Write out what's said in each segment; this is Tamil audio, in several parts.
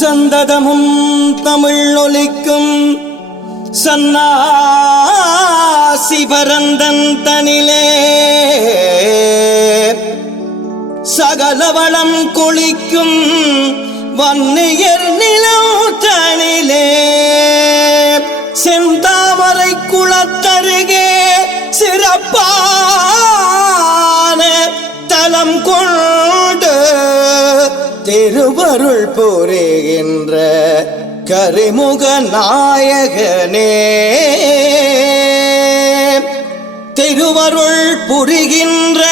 சந்ததமும் தமிழ் ஒலிக்கும் சன்னாசி பரந்தன் தனிலே. சகலவளம் குளிக்கும் வன்னியர் நிலம் தனிலே. செந்தாமரை குளத்தருகே சிறப்பான தலம் கொள் திருவருள் புரிகின்ற கரிமுக நாயகனே. திருவருள் புரிகின்ற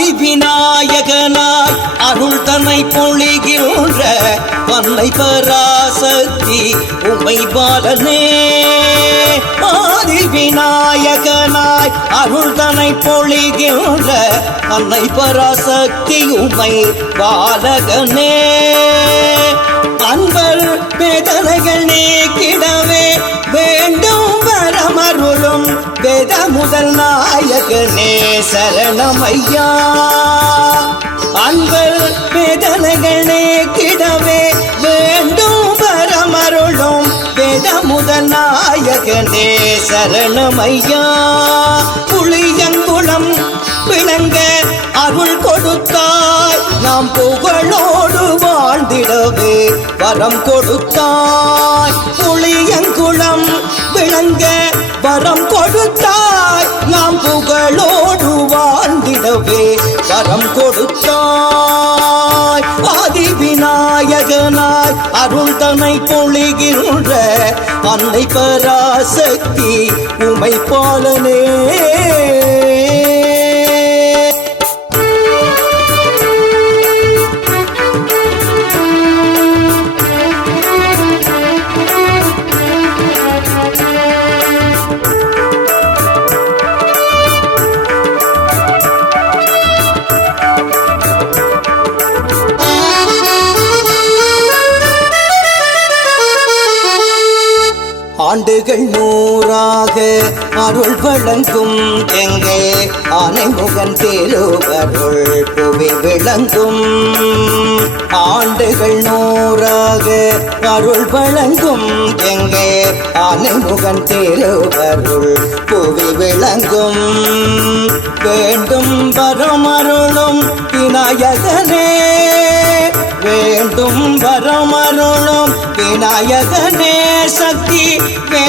ஆதி விநாயகனாய் அருள் தன்னை பொழிகின்ற வன்னை பராசக்தி உமை பாலனே. ஆதி விநாயகனாய் அருள் தன்னை பொழிகின்ற அன்னை பராசக்தி உமை பாலகனே. அன்பர் வேதனைகள் நீக்கிடவே வேண்டும் வரமருளும் வேத முதல் நாயகனே. சரணமையா? அன்பர் வேதனைகள் நீக்கிடவே வேண்டும் பரமருளும் வேத முதல் நாயகனே சரணமையா? புளியங்குளம் விளங்க அருள் கொடுத்தாய் நாம் புகழோடு வாழ்ந்திடவே வரம் கொடுத்தாய் புளியங்குளம் விளங்க வரம் கொடுத்தாய் நாம் புகழோடு அருள் பொழிகின்ற அன்னை பராசக்தி உமை பாலனே. ஆண்டுகள் நூறாக அருள் வழங்கும் எங்கே ஆனைமுகன் தேருவருள் புவி விளங்கும். ஆண்டுகள் நூறாக அருள் வழங்கும் எங்கே ஆனைமுகன் தேருவருள் புவி விளங்கும். வேண்டும் வரமருளும் விநாயகனே வேண்டும் வரமருளும் விநாயகனே.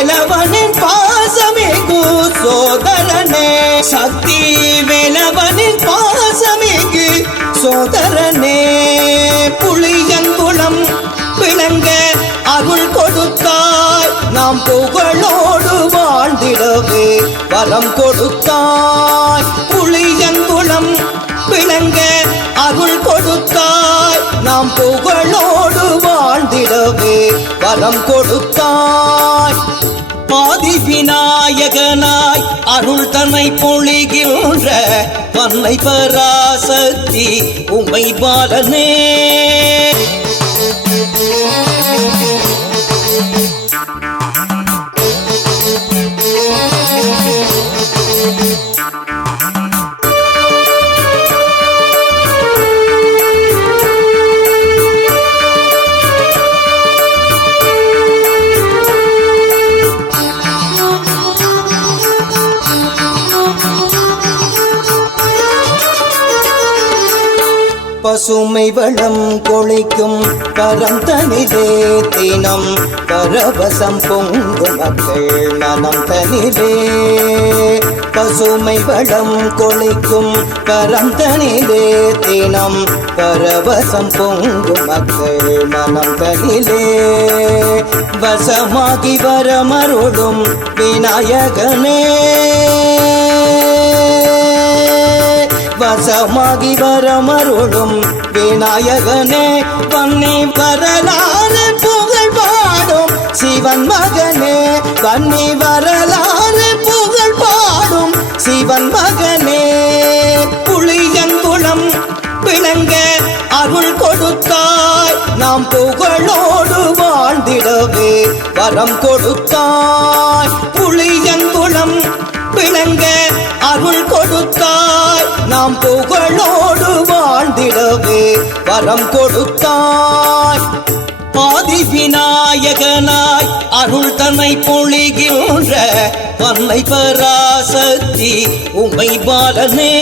வேலவனின் பாசமிகு சோதரனே சக்தி வேலவனின் பாசமிகு சோதரனே புளியங்குளம் விளங்க அருள் கொடுத்தாய். நாம் புகழோடு வாழ்ந்திடவே வரம் கொடுத்தாய். புளியங்குளம் விளங்க அருள் கொடுத்தாய். நாம் புகழ் வரம் கொடுத்தாய். பாதி விநாயகனாய் அருள் தன்னை பொழிகின்ற தன்னை பராசக்தி உமை பாலனே. பசுமை வளம் கொளிக்கும் பரந்தனிலே தினம் பரவசம் பொங்கு மக்கள் மனம் தனிலே. பசுமை வளம் கொளிக்கும் பரந்தனிலே தினம் பரவசம் பொங்கு மக்கள் மனம் தனிலே. வசமாகி வரமருளும் விநாயகனே. வசமாகி வரமருளும் விநாயகனே பன்னி வரலாறு புகழ் பாடும் சிவன் மகனே பன்னி வரலாறு புகழ் பாடும் சிவன் மகனே. புளியங்குளம் விளங்க அருள் கொடுத்தாய் நாம் புகழோடு வாழ்ந்திடவே வரம் கொடுத்தாய். புளியங்குளம் விளங்க அருள் கொடு நாம் புகழோடு வாழ்ந்திடவே வரம் கொடுத்தாய். ஆதி விநாயகனாய் அருள் தன்னை பொழிகின்ற பன்னை பராசக்தி உமை பாலனே.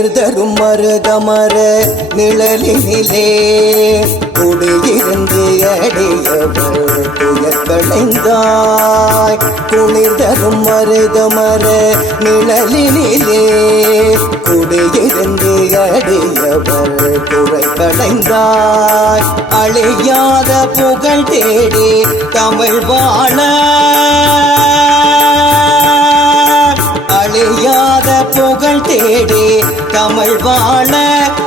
குளிர் தரும் மருதமர நிழலினிலே குடியிருந்து அடையவர் துயர் களைந்தாய். குளிர் தரும் மருதமர நிழலினிலே குடியிருந்து அடையவர் துறை களைந்தாய். அழியாத புகழ் தேடி தமிழ் வாழ. அழியாத புகழ் தேடி தமிழ் வாழ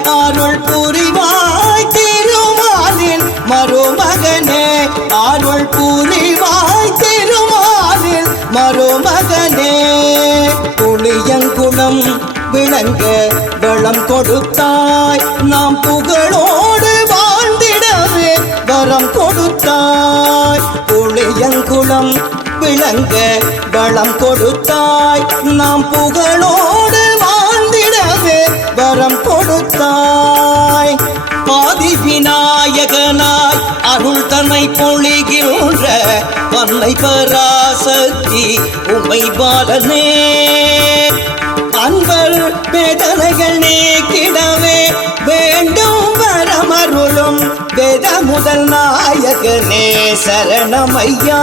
அருள் புரிவாய் திருமாலின் மருமகனே. அருள் புரிவாய் திருமாலின் மருமகனே. புளியங்குளம் விளங்க வளம் கொடுத்தாய். நாம் புகழோடு வாழ்ந்திடவே வரம் கொடுத்தாய். புளியங்குளம் விளங்க வளம் கொடுத்தாய். நாம் புகழோடு வரம் கொடுத்தாய். பாதி விநாயகனாய் அருள் தன்னை பொழிகின்ற பன்னை பராசக்தி உமை பாலனே. அன்பர் வேதனைகள் நீக்கிடவே வேண்டும் வரமருளும் வேத முதல் நாயகனே சரணமையா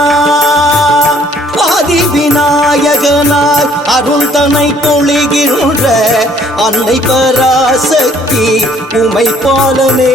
ஆதி விநாயகனாய் அருள் தனை பொழிகின்ற அன்னை பராசக்தி உமை பாலனே.